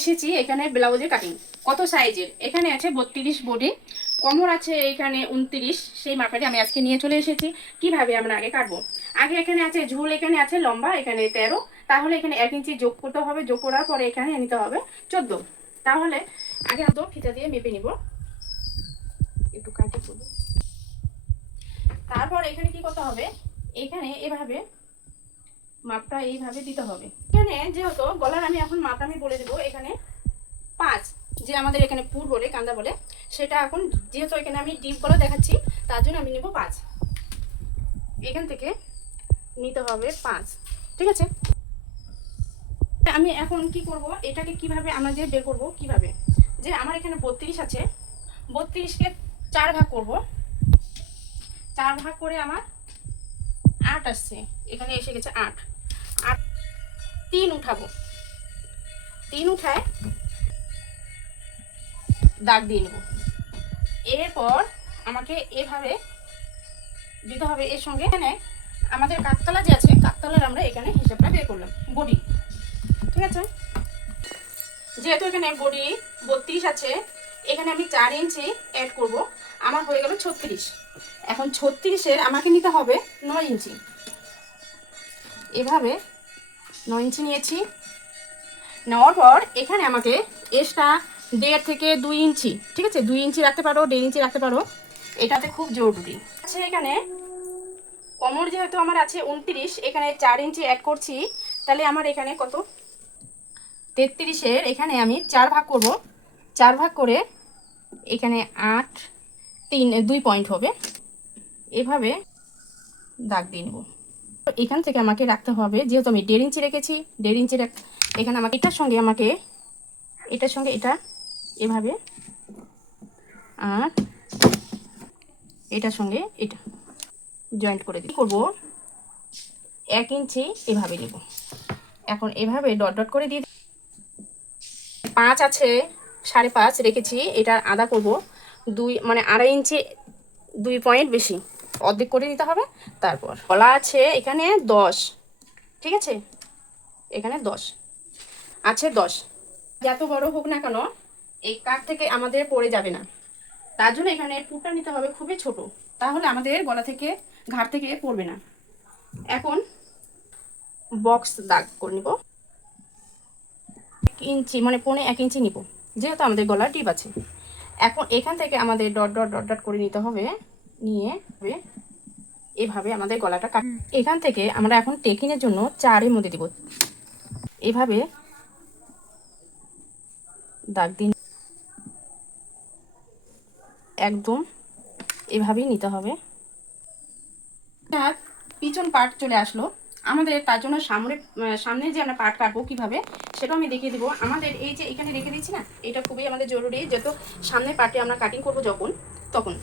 এসেছি এখানে ব্লাউজের কাটিং কত সাইজের। এখানে আছে 32 বডি, কোমর আছে এখানে 29, সেই মাপে আমি আজকে নিয়ে চলে এসেছি। কিভাবে আমরা আগে কাটবো, আগে এখানে আছে ঝুল, এখানে আছে লম্বা, এখানে 13, তাহলে এখানে 1 ইঞ্চি যোগ করতে হবে। যোগ করার পরে এখানে নিতে হবে 14। তাহলে আগে তো ফিতা দিয়ে মেপে নিব, একটু কাটি করব। তারপর এখানে কি করতে হবে, এখানে এভাবে মাপটা এইভাবে দিতে হবে। এখানে যেহেতু গলার আমি এখন মাপটা আমি বলে দেবো, এখানে 5, যে আমাদের এখানে পুর বলে কান্দা বলে, সেটা এখন যেহেতু এখানে আমি ডিপ গলা দেখাচ্ছি তার জন্য আমি নেব 5। এখান থেকে নিতে হবে 5, ঠিক আছে। আমি এখন কি করব, এটাকে কিভাবে আমরা যে বের করব, কিভাবে, যে আমার এখানে 32 আছে, 32কে 4 ভাগ করব। 4 ভাগ করে আমার 8 আসছে, এখানে এসে গেছে 8। 8 3 উঠাবো, 3 উঠায় দাগ দিয়ে নেব। এরপর আমাকে এভাবে দিতে হবে। এর সঙ্গে এখানে আমাদের কাকতলা যে আছে, কাকতলার আমরা এখানে হিসাবটা বের করলাম বডি, ঠিক আছে। যেহেতু এখানে বডি 32 আছে, এখানে আমি 4 ইঞ্চি অ্যাড করব, আমার হয়ে গেল 36। এখন 36-এর আমাকে নিতে হবে 9 ইঞ্চি। এভাবে 9 ইঞ্চি নিয়েছি। নেওয়ার পর এখানে আমাকে এক্সট্রা 1.5 থেকে 2 ইঞ্চি, ঠিক আছে, 2 ইঞ্চি রাখতে পারো, 1.5 ইঞ্চি রাখতে পারো, এটাতে খুব জরুরি আছে। এখানে কোমর যেহেতু আমার আছে 29, এখানে 4 ইঞ্চি অ্যাড করছি, তাহলে আমার এখানে কত, 33-এর এখানে আমি 4 ভাগ করব। 4 ভাগ করে এখানে 8, 3, 2 পয়েন্ট হবে, এভাবে দাগ দিয়ে নেব। এখান থেকে আমাকে রাখতে হবে, যেহেতু আমি 1.5 ইঞ্চি রেখেছি, 1.5 ইঞ্চি এখানে আমাকে এটার সঙ্গে এটা এভাবে, আর এটার সঙ্গে এটা জয়েন্ট করে দিই। করব 1 ইঞ্চি এভাবে নেব। এখন এভাবে ডট ডট করে দিয়ে 5 আছে, 5.5 রেখেছি, এটা আধা করব 2, মানে 2.5 ইঞ্চি, 2 পয়েন্ট বেশি, অর্ধেক করে দিতে হবে। তারপর গলা আছে এখানে 10, ঠিক আছে, এখানে 10 আছে, 10। যত বড় হোক না কেন এই কাট থেকে আমাদের পড়ে যাবে না, তার জন্য এখানে পুরটা নিতে হবে খুবই ছোট, তাহলে আমাদের গলা থেকে ঘাড় থেকে পড়বে না। এখন বক্স দাগ করে নিব, 1 ইঞ্চি, মানে 1.25 ইঞ্চি নিব, যেহেতু আমাদের গলার টিপ আছে। এখন এখান থেকে আমাদের ডট ডট ডট ডট করে নিতে হবে, নিয়ে এভাবে আমাদের গলাটা কাট। এখান থেকে আমরা এখন টেকিংয়ের জন্য 4-এর মধ্যে দিব, এভাবে দাগ দিন, একদম এভাবেই নিতে হবে। পিছন পার্ট চলে আসলো আমাদের, তার জন্য সামনে যে আমরা পার্ট কাটবো কিভাবে সেটাও আমি দেখিয়ে দেবো। আমাদের এই যে এখানে রেখে দিচ্ছি না, এটা খুবই আমাদের জরুরি, যেহেতু সামনের পার্টে আমরা কাটিং করবো যখন, তখন